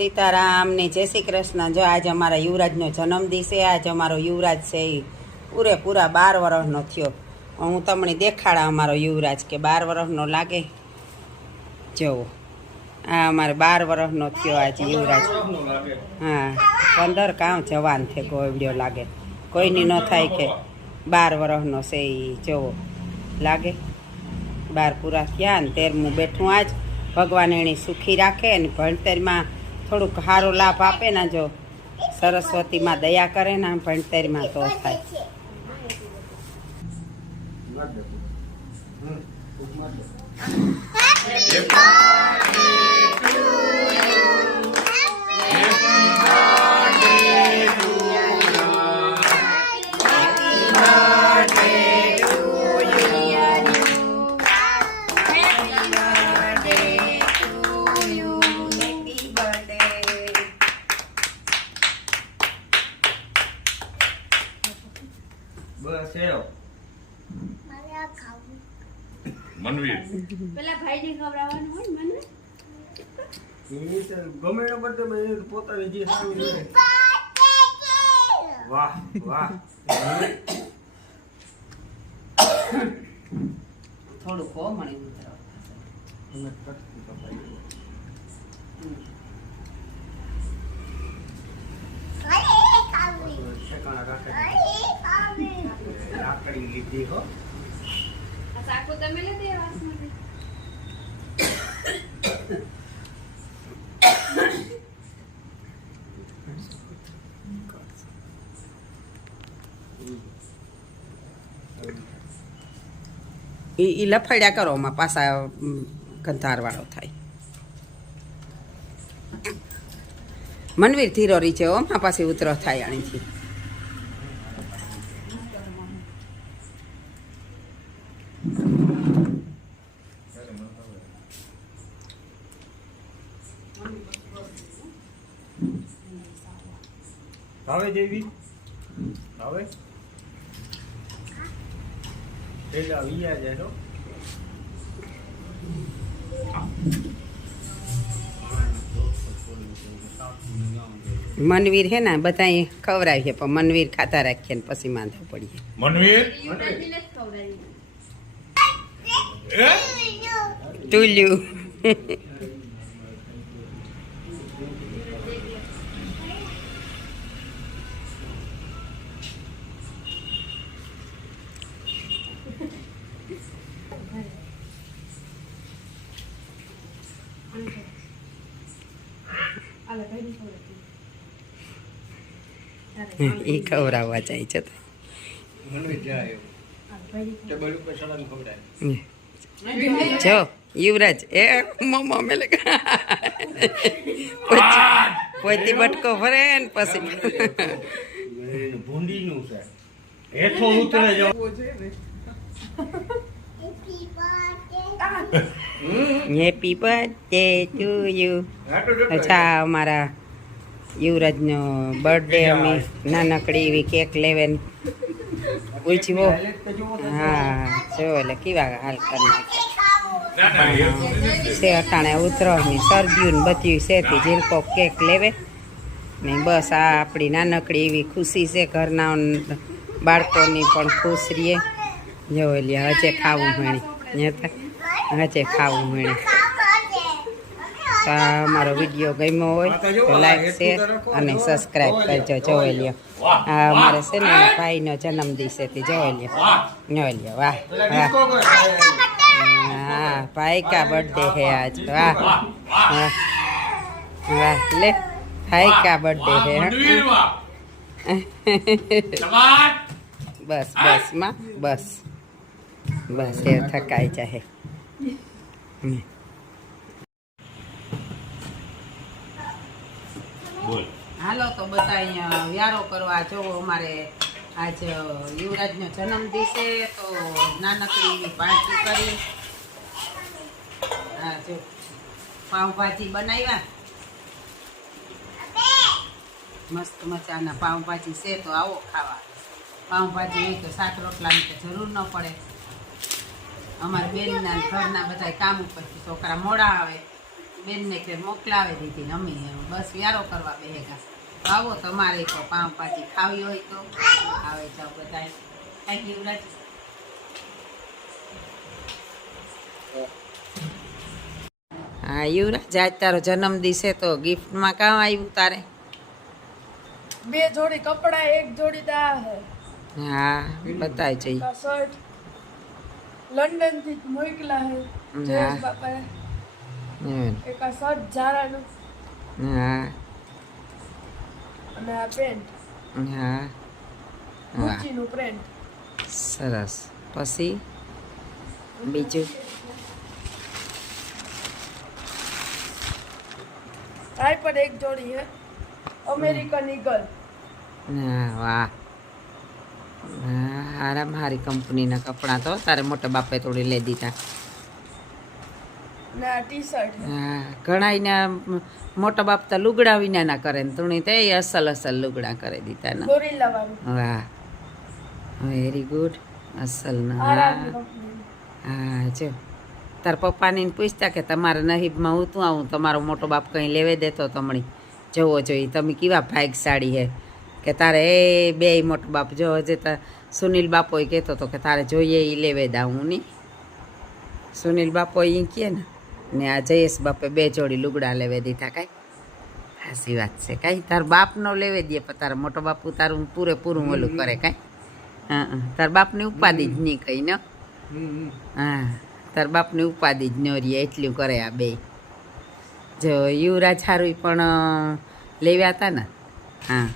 સીતારામ ને જય શ્રી કૃષ્ણ। જો આજ અમારા યુવરાજનો જન્મદિવસ છે। આજ અમારો યુવરાજ છે એ પૂરેપૂરા 12 વર્ષનો થયો। હું તમને દેખાડા અમારો યુવરાજ કે 12 વર્ષનો લાગે। જુઓ આ અમારે 12 વર્ષનો થયો આજ યુવરાજ। હા 15 કામ જવાન છે ગોવડ્યો લાગે, કોઈની ન થાય કે 12 વર્ષનો છે એ જુઓ લાગે। 12 પૂરા થયા ને 13મું બેઠું। આજ ભગવાન એની સુખી રાખે અને ભણતરમાં થોડુંક સારો લાભ આપે ને, જો સરસ્વતીમાં દયા કરે ને ભણતરમાં તો થાય। બસ એવો મનવીર પેલા ભાઈને ખવડાવવાનું હોય ને મને એ તો ગમે એનો બર્થડે માં પોતાની જે સારું જોઈએ। વાહ વાહ થોડુંક હો મળી ઉતરો અમે કટકી કપાઈ ઠેકાણા રાખે લાકડી લીધી હો। આ સાકો તમે લે દે વાસમાંથી એ લફડ્યા કરો માં પાછા ગંધારવાળો થાય। મનવીર ધીરો રીચે હો માં પાછી ઉતરો થાય આણીથી। હવે જેવી હવે પેલા વિયા જાય તો મનવીર હે ને બધા ખવડાવીએ પણ મનવીર ખાતા રાખીએ ને પછી માંદા પડીએ। મનવીર યુવરાજને જ ખવડાવી એ ટુલ્યું આલે ભાઈને ખવડાવી એ ખવડાવવા જાય છે તો। મનવી જાય ટેબલ ઉપર સલામ ખવડાય। જો યુવરાજ એ મમ્મા મેલે પોતી બટકો ભરે ને પછી ભૂંડી નું છે હેઠો ઉતરે જાવ હેપી બર્થડે ટુ યુ। અચ્છા અમારા યુવરાજનો બર્થડે અમે નાનકડી એવી કેક લેવે ને ઉછવો। હા જો એટલે કેવા હાલ કરી નાખે છે અટાણે ઉતરો ને શરદીયું ને બધું શેથી જીલકો કેક લેવે ને બસ આ આપણી નાનકડી એવી ખુશી છે ઘરના બાળકોની પણ ખુશ રહીએ। જો એટલે હજે ખાવું મણે હજે ખાવું મણે। તો અમારો વિડીયો ગમ્યો હોય તો લાઈક શેર અને સબસ્ક્રાઈબ કરજો। જોઈ લ્યો આ અમારે છે ને ભાઈનો જન્મદિવસ છે તે જોઈ લ્યો જોઈ લ્યો। વાહ વાહ હા ભાઈ કા બર્થડે હે આજ। વાહ વાહ વાહ લે ભાઈ કા બર્થડે હે। મનવીર વાહ સમાજ બસ બસ માં બસ બસ એ થકાઈ જાય। બોલ હાલો તો બધા અહીંયા વ્યારો કરવા જોવો અમારે આજ યુવરાજનો જન્મદિવસ છે તો નાનકડી એવી પાર્ટી કરી। હા જો પાઉંભાજી બનાવ્યા મસ્ત મજાના પાઉંભાજી છે તો આવો ખાવા। પાઉંભાજી હોય તો શાક રોટલાની તો જરૂર ન પડે। અમારા બેનના ઘરના બધા કામ ઉપર છોકરા મોડા આવે બેનને કે મોકલાવી દીધી ને અમે બસ વ્યારો કરવા બેહેગા. આવો તમારે તો પાઉંભાજી ખાવી હોય તો આવે જાઓ બધા. થેન્ક યુ યુવરાજ. હા યુવરાજ, આજ તારો જન્મદિવસ છે તો ગિફ્ટમાં કામ આવ્યું તારે? 2 जोड़ी कपड़ा, 1 जोड़ी दाल है હા બતાય છે. का शर्ट लंडन थी मोकला है जयेश बापा एक आ शर्ट जारा नु હા અને આ પેન્ટ હા વાહ ગુચી નું પ્રિન્ટ. સરસ. પછી બીજું? टाई पर 1 जोड़ी है अमेरिकन ईगल. હા વાહ. હા હારામ હારી કંપનીના કપડાં તો તારે મોટા બાપે થોડી લઈ દીધા. ને આ ટી શર્ટ है હા ઘણાયના મોટા બાપ તો લુગડા વિના ના કરે ને તું તે અસલ અસલ લુગડા કરી દીધા ને. गोरिल्ला वाली વાહ વેરી ગુડ. અસલ ના. आराम कंपनी. હા જો તાર પપ્પાને પૂછતા કે તમારા નહીબમાં હું તું આવું, તમારો મોટો બાપ કંઈ લેવે દેતો તમણી જોવો જોઈએ તમે કેવા ભાગશાળી હે કે તારે એ બે મોટો બાપ જો હજે તા સુનિલ બાપોએ કહેતો હતો કે તારે જોઈએ એ લેવે દા હું નહીં. સુનિલ બાપો એ કહે ને આ જયેશ બાપે 2 જોડી લુગડા લેવે દીધા. કાંઈ હાસી વાત છે. કાંઈ તાર બાપનો લેવે દે પણ તારા મોટો બાપુ તારું પૂરેપૂરું ઓલું કરે. કાંઈ હા તાર બાપની ઉપાધિ જ નહીં કંઈ ને. હા તાર બાપની ઉપાધિ જ ન રહે એટલું કરે આ બે. જો યુવરાજ હારું પણ લેવ્યા હતા ને. હા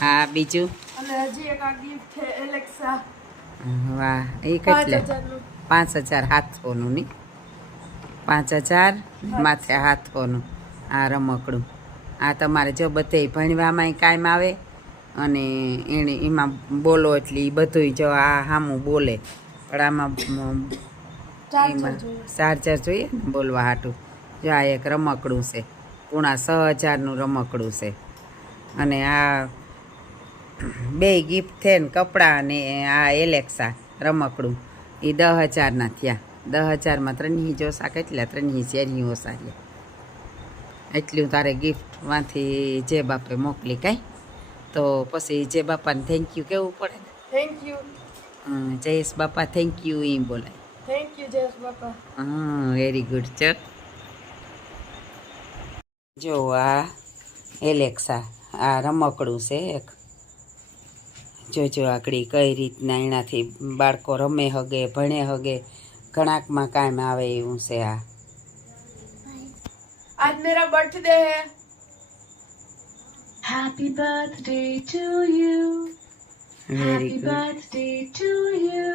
હા બીજું? અને હજી એક આ ગિફ્ટ છે એલેક્સા વાહ એ કેટલા? 5000 નું. 5000 હાથોનું નહીં? 5000 માથે હાથોનું આ રમકડું. આ તમારે જો બધે ભણવામાં કાયમ આવે અને એને એમાં બોલો એટલે એ બધું જો આ સામું બોલે પણ આમાં ચાર્જર જોઈએ. ચાર્જર જોઈએ ને બોલવા હાટું. જો આ એક રમકડું છે, પૂણા 6000નું રમકડું છે. અને આ 2 ગિફ્ટ છે ને કપડાં અને આ એલેક્સા રમકડું એ 10000ના થયા. 10000માં 3 જોશા કેટલા? 3 શેરી ઓછા રહ્યા. એટલું તારે ગિફ્ટમાંથી જે બાપે મોકલી. કાંઈ તો પછી જે બાપાને થેન્ક યુ કહેવું પડે ને. Thank you. જયેશ બાપા થેન્ક યુ એમ બોલાય. થેન્ક યુ જયેશ બાપા. Very good. ચલ જો આ એલેક્સા આ રમકડું છે એક. જોજો આકડી કઈ રીતના એનાથી બાળકો રમે હગે ભણે હગે ઘણાકમાં કામ આવે એવું છે. આ आज मेरा बर्थडे है. Happy birthday to you. Very Happy good. birthday to you.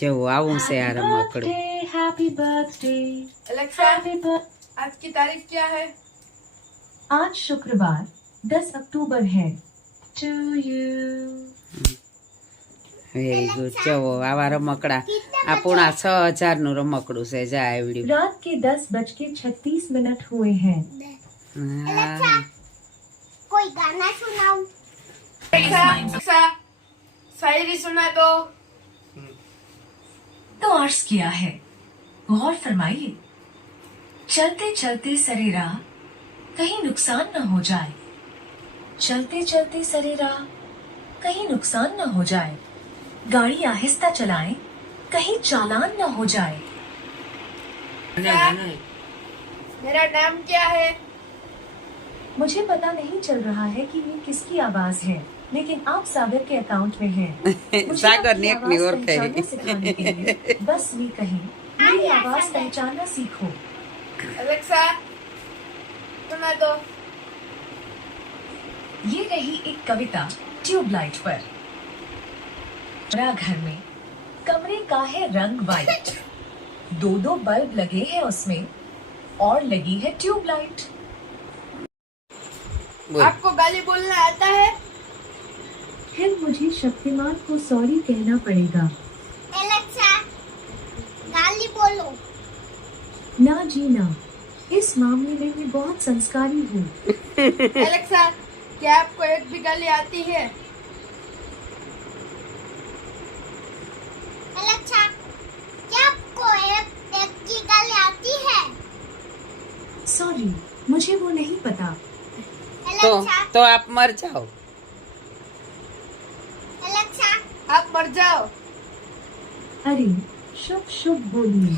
જો આવું છે આ રમકડું. Happy birthday. Alexa Happy birthday. आज की तारीख क्या है? आज शुक्रवार 10 अक्टूबर है. To you. Very good. જવો આવા રમકડા આ પૂણા 6000નું રમકડું છે. જા આવડ્યું. रात के 10:36 हुए हैं. હા कोई गाना सुनाऊं? एलेक्सा शायरी सुना दो. तो अर्ज किया है, गौर फरमाइए. चलते चलते सरेरा कहीं नुकसान न हो जाए. चलते चलते सरेरा कहीं नुकसान न हो जाए. गाड़ी आहिस्ता चलाएं कहीं चालान न हो जाए. मेरा नाम क्या है? मुझे पता नहीं चल रहा है कि ये किसकी आवाज है, लेकिन आप सागर के अकाउंट में हैं. मुझे सागर आपकी ने अपनी आवाज ओर कही. पहचानना सिखाने के लिए बस ये कहें, मेरी आवाज पहचानना सीखो. एलेक्सा सुना दो. ये रही एक कविता ट्यूबलाइट पर. बड़ा घर में कमरे का है रंग वाइट. 2 बल्ब लगे हैं उसमें और लगी है ट्यूबलाइट. બોલ. आपको गाली बोलना आता है? फिर मुझे शक्तिमान को सॉरी कहना पड़ेगा. एलेक्सा गाली बोलो. ना जी ना, इस मामले में मैं बहुत संस्कारी हूँ. एलेक्सा क्या आपको एक भी गाली आती है? एलेक्सा क्या आपको एक की गाली आती है? सॉरी, मुझे वो नहीं पता। तो आप मर जाओ। एलेक्सा आप मर जाओ। अरे शुभ शुभ बोलिए।